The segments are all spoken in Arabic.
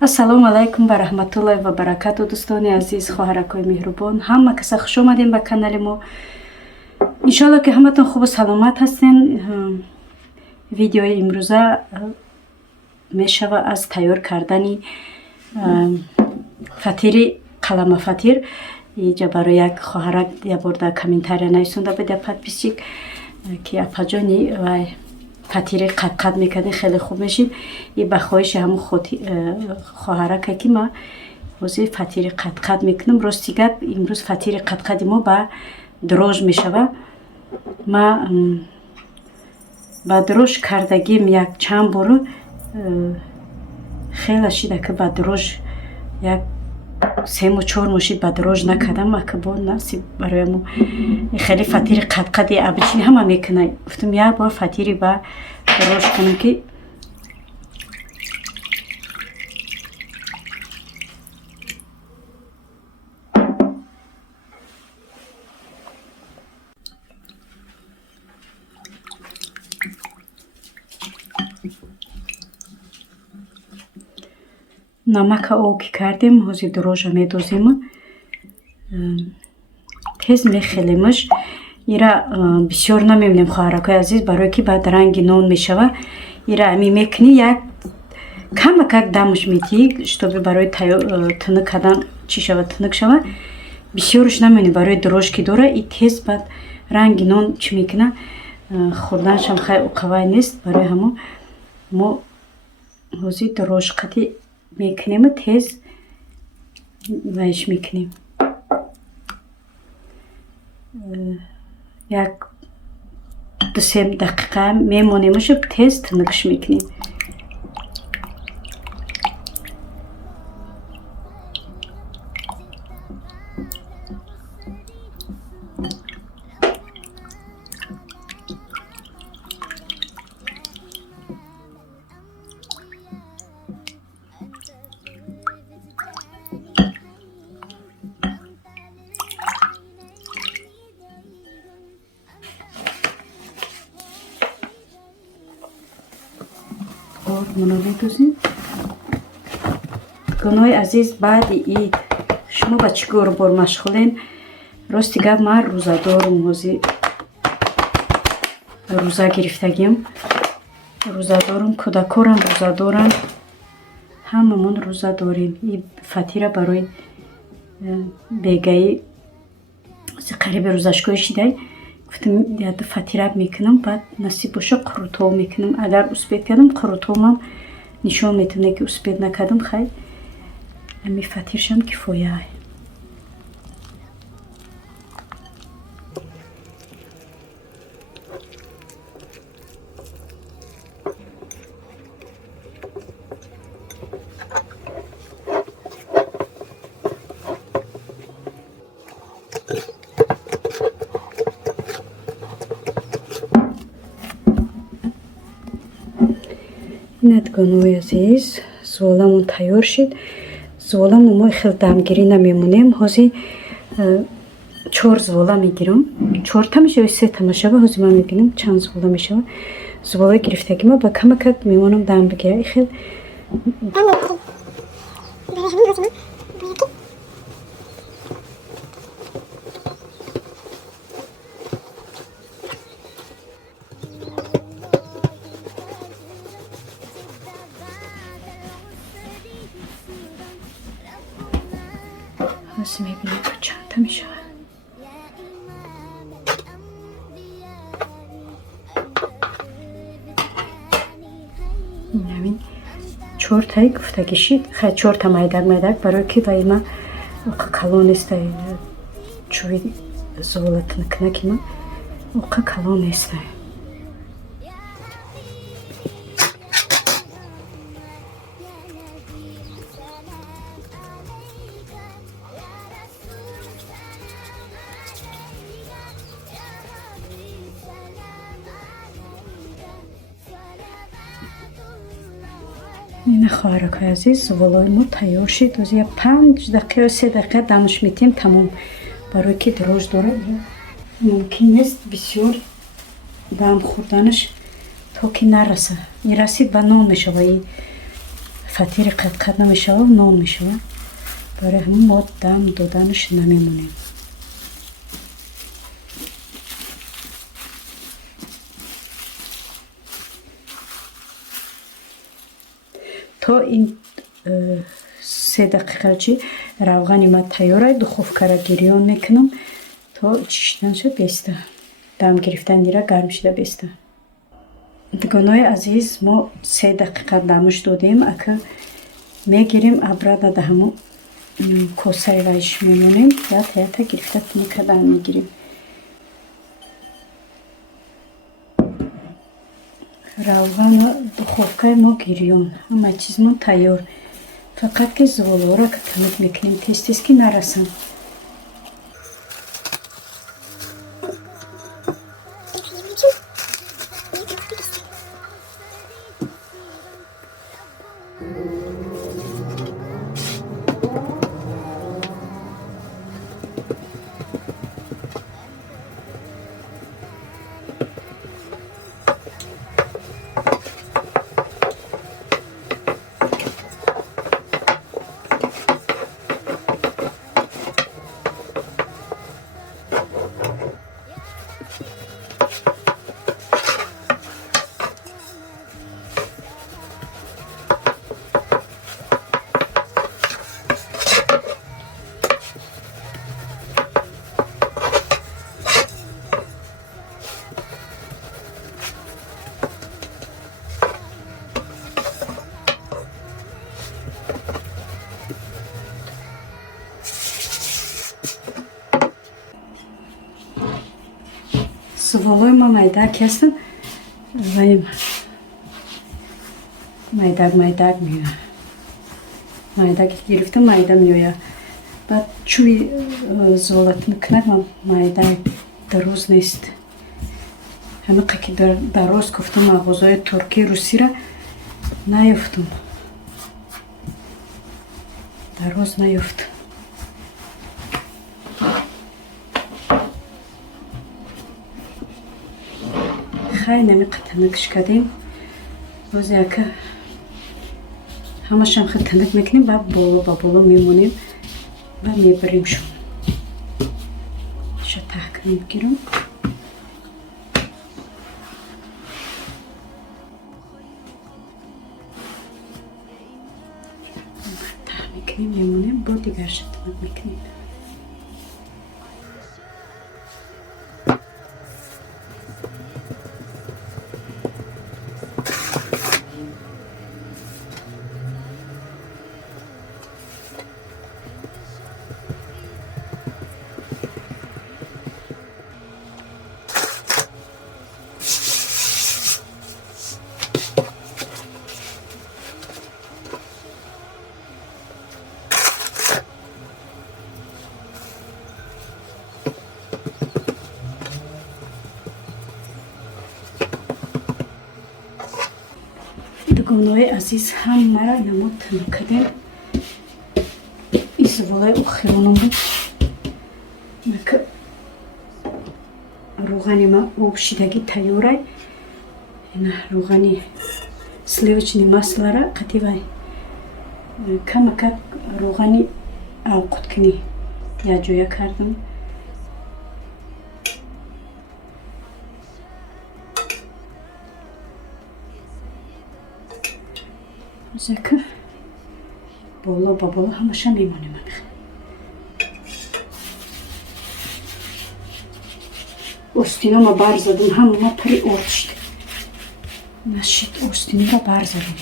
ассалому алайкум ва раҳматуллоҳи ва баракату. дӯстони азиз, хоҳаракои меҳрубон, ҳама каса хуш омадем ба канали мо. иншоалло ки ҳаматон хубу саломат ҳастен. видеои имрӯза мешава аз тайёр кардани фатири қаламафатир. иҷа барои як хоҳарак яборда комментария нависонда буд як подписчик ки апаҷони вай фатири қат мекардин хеле хуб мешид. И ба хоҳиши ҳамун хоҳараке ки ма ҳозир фатири қат мекунам. рости гап имрӯз фатири қатқади мо ба дрож мешава. ма ба дрож кардагим як чанд боро хеле шида ки ба дрож як 3-4 мошид ба дрож накардам. ака бо насиб бароямо хеле фатири қатқади абичини ҳама мекуна. гуфтам як бор фатири ба дрож кунам ки намака об ки кардем ҳозир дрожа медозем. тез мехелемаш. ира бисёр намемонем хоҳаракои азиз, барое ки баъд ранги нон мешава. ира ами мекунӣ як камакак дамш медиҳӣ, штоби барои тинук кардан чӣ шава, тинук шава. бисёрш намемонӣ барои дрож ки дора. И тез баъд ранги нон чӣ мекуна, хӯрданашам хай уқавай нест. барои ҳамон мо ҳозир дрож қатӣ мекунем, тез вайш мекунем. як 2-3 дақиқа мемонемашу тез тинукш мекунем. гунои азиз, баъди ид шумо ба чӣ бор машғулен? рости гап ман рӯзадорум. ҳозир рӯза гирифтагим. рӯзадорум, кӯдакорам рӯзадоранд, ҳамамон рӯза дорем. И фатира барои бегаи қариби рӯзашгоҳи шидай гуфтам як фатирак мекунам, баъд насиб боша қурутов мекунам. агар успед кардам қурутовам нишон метавонад ки успед накардам. хай ами фатиршам кифоя. гунои азиз, зуоламон тайёр шид. зуоламон мо хел дамгирӣ намемонем. ҳозир 4 зуола мегирам. 4та мешава, 3та мешава. ҳозир ман мебинам чанд зуола мешава. зуола гирифтаги ма ба камакак мемонам дам бигира. хел ҳозир мебинем чандта мешава. ин 4таи гуфтагӣ шид. хай 4та майдак барои ки вай ма оқа калон нестай. чӯби зуола тинкна ки ма оқа калон нестай. ина хоҳаракои азиз, зуолои мо тайёр шид. ҳозир 5 дақиқа ё 3 дақиқа дамш метем тамом. барое ки дрож дора мумкин нест бисёр дам хӯрданаш то ки нараса. И расид ба нон мешава. фатири қат намешавад, нон мешавад. барои ҳамин мо дам доданаш намемонем. то ин 3 дақиқачи равғани ма тайёрай духовкара гирён мекунам то чӣ шидан шуд беста дам гирифтан дира гарм шуда беста. дугонои азиз, мо 3 дақиқа дамш додем. ака мегирем абрада да ҳамон косаи вайш мемонем. ята гирифта тункадан мегирем. равған ва духовкаи мо гирён, ҳама чиз мо тайёр. фақат ки зуволора ка тамид мекунем тез ки нарасан. Суволои ма майдак ҳастанд. майдак меояд. майдак гирифтам майда меояд. баъд чӯи зуволат мекунад майдак дароз нест. ҳамиқа ки дароз гуфтам мағозаи турки русира наёфтам. дароз наёфтам. خیلی نمی‌قدر تنکش کردیم. باز یکه همش هم خیلی تنک میکنیم و بالا میمونیم و میبریم شون. شو تحک میگیرم. تحک میکنیم میمونیم با دیگر شو تنک میکنیم. дугонои азиз, ҳамаро намо танок кардем. ин суволаи охиронам буд. рӯғани ма об шидагӣ тайёрай. ина рӯғани сливочный маслара қативай камакак рӯғани авқуткунӣ якҷоя кардам. зака бола ба бола ҳамаша мемонем. остинома бар задам, ҳама пари орд шид. нашид остинора бар задам.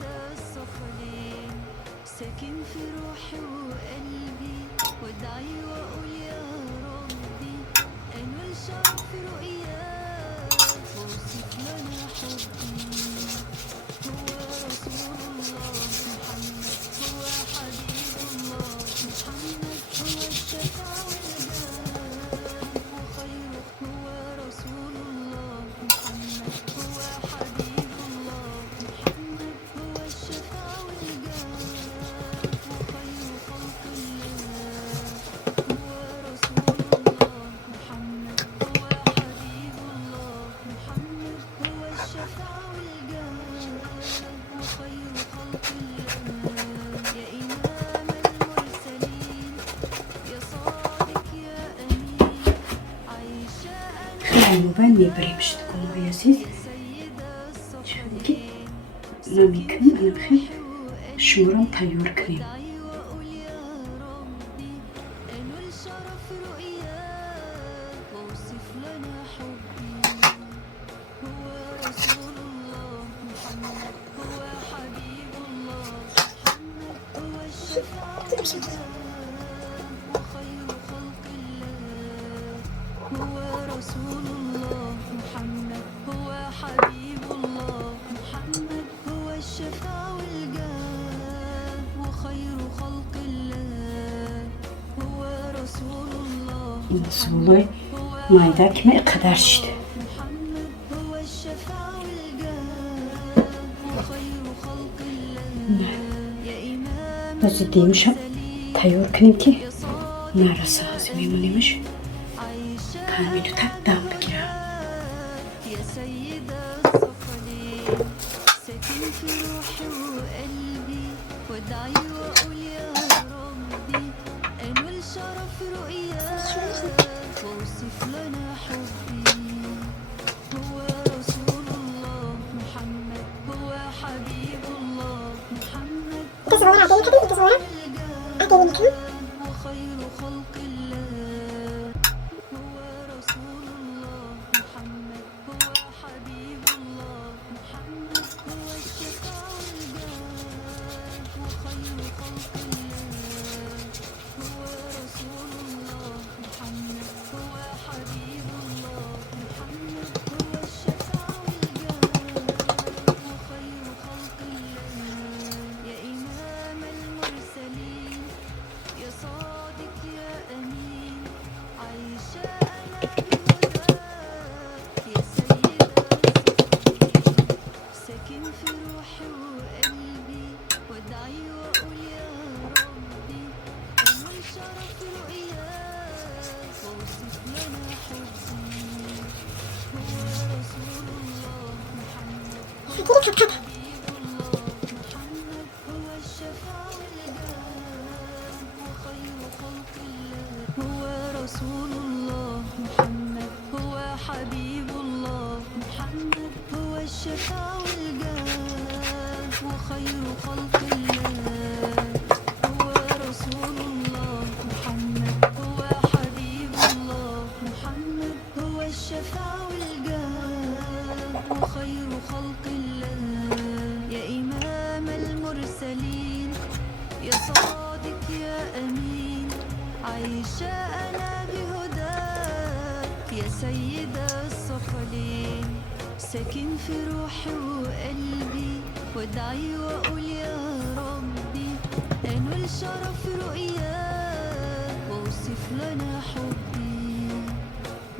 سيدة الثقلين ساكن في روحي وقلبي وادعي واقول يا ربي انول شرف رؤياك واوصف لنا حبي هو رسول الله محمد هو حبيب الله محمد هو الشفاع والجاه وخير هو رسول الله محمد هو حبيب الله محمد هو الشفاع والجاه وخير خلق الله هو رسول الله محمد هو حبيب الله محمد هو الشفاع والجاه وخير خلق الله يا إمام المرسلين يا صادق يا أمين عايشة أنا موبایل میبریمش تكون عزیز يا سيدة شوفي الثقلين نمیکنم انا بخیر شمرم تیار کنیم ادعي واقول يا ربي انول شرف رؤياك واوصف لنا حبي هو رسول الله محمد هو حبيب الله محمد هو الشفاع والجاه وخير خلق الله هو رسول الله محمد هو حبيب الله محمد هو الشفاع والجاه وخير خلق الله هو رسول الله Resulü mayda kime kadar işte. محمد هو الشفاع والجاه وخير خلق الله يا إمام Özü demişim المرسلين tayyor کنیم ki يا صادق narası hazmemuniymiş. عايشة Kalbini takdam bikira. يا سيدة الثقلين ساكن في روحي وقلبي وادعي واقول يا ربي انول شرف رؤياك واوصف لنا حبي هو رسول الله محمد هو حبيب الله محمد وخير خلق الله هو رسول الله محمد هو حبيب الله محمد هو الشفاع والجاه وخير خلق الله هو رسول الله محمد هو حبيب الله محمد هو الشفاع والجاه وخير خلق الله يا إمام المرسلين يا صادق يا أمين عايشة أنا بهداك يا سيدة الثقلين ساكن في روحي وقلبي وادعي واقول يا ربي انول شرف رؤياك واوصف لنا حبي هو رسول الله محمد هو حبيب الله محمد هو الشفاع والجاه وخير خلق الله هو رسول الله محمد هو حبيب الله محمد هو الشفاع والجاه وخير خلق الله هو رسول الله محمد هو حبيب الله محمد هو الشفاع والجاه وخير خلق الله يا إمام المرسلين يا صادق يا أمين عايشة أنا بهداك يا سيدة الثقلين ساكن في روحي وقلبي وادعي واقول يا ربي انول شرف رؤياك واوصف لنا حبي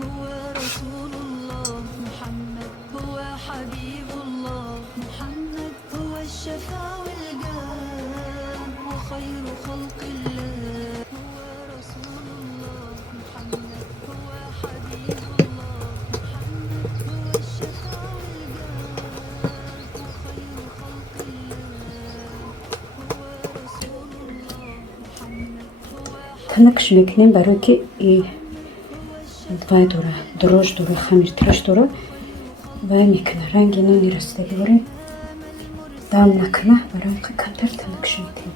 هو رسول الله محمد هو حبيب الله محمد هو الشفاع والجاه وخير خلق الله هو رسول الله محمد هو حبيب الله محمد هو الشفاع والجاه وخير خلق الله هو رسول الله محمد هو Tanık میکنیم برای که باید دوره دروش دوره خمیر ترش دوره و میکنه رنگی نانی رستگی برای دام نکنه برای که کمتر tanık میکنیم.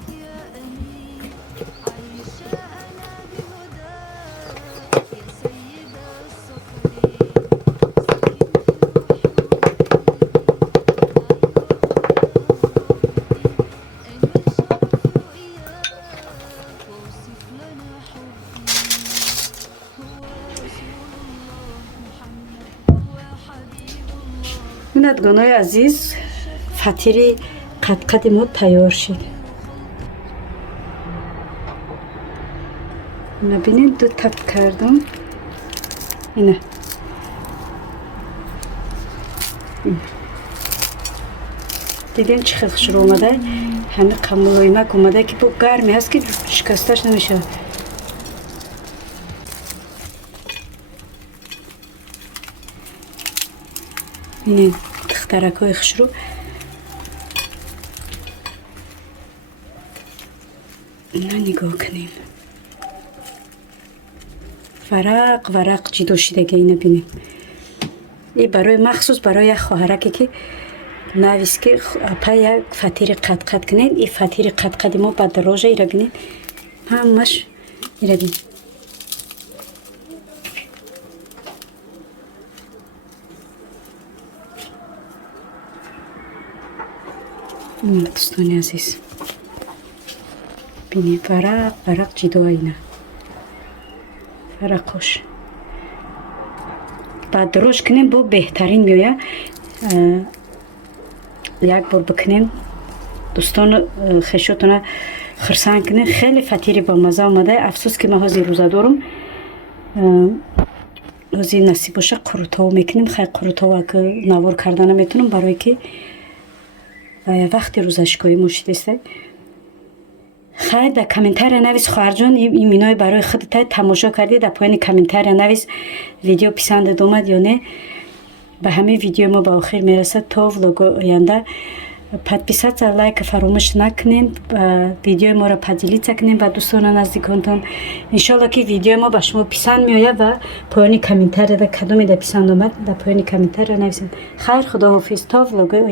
бинандагонои азиз, фатири қатқади мо тайёр шуд. Набинед ду так кардам. Ина. Дидем чӣ хел хушрӯ омада. Ҳами қамулоимак омада ки бо гарми ҳаст ки шикасташ намешавад. Бинед духтаракҳои хушрӯ. Ина нигоҳ кунем. Варақ варақ ҷидо шудага ина бинем. И барои махсус барои як хоҳараке ки навис ки апа як фатири қатқат кунед. И фатири қатқади мо ба дрожа ира бинед. Ҳамаш ира бинед. дӯстони азиз, бинед варақ варақ ҷидоа ина варақош ба дрож кунем бо беҳтарин меояд. як бор бикунем дӯстон хешотона хурсанд кунем. хеле фатири бомаза омада. афсӯс ки ман ҳозир рӯзадорам. ҳозир насиб боша қурутово мекунем. хай қурутово ки навор карда наметунам барое ки вақти рӯзашкоӣ мошидестай. хай дар комментария навис хоҳарҷон ин минои барои худтай тамошо кардӣ. дар поёни комментария навис видео писандат омад ё не. ба ҳамин видео мо ба охир мерасад. то влоги оянда подписаться, лайк фаромӯш накунед. видеои моро поделиться кунед ба дӯстону наздиконтон. иншолло ки видеои мо ба шумо писанд меояд ва поёни комментарияда кадомеда писанд омад дар поёни комментария нависед. хайр, худоҳофиз. то влоги оянда.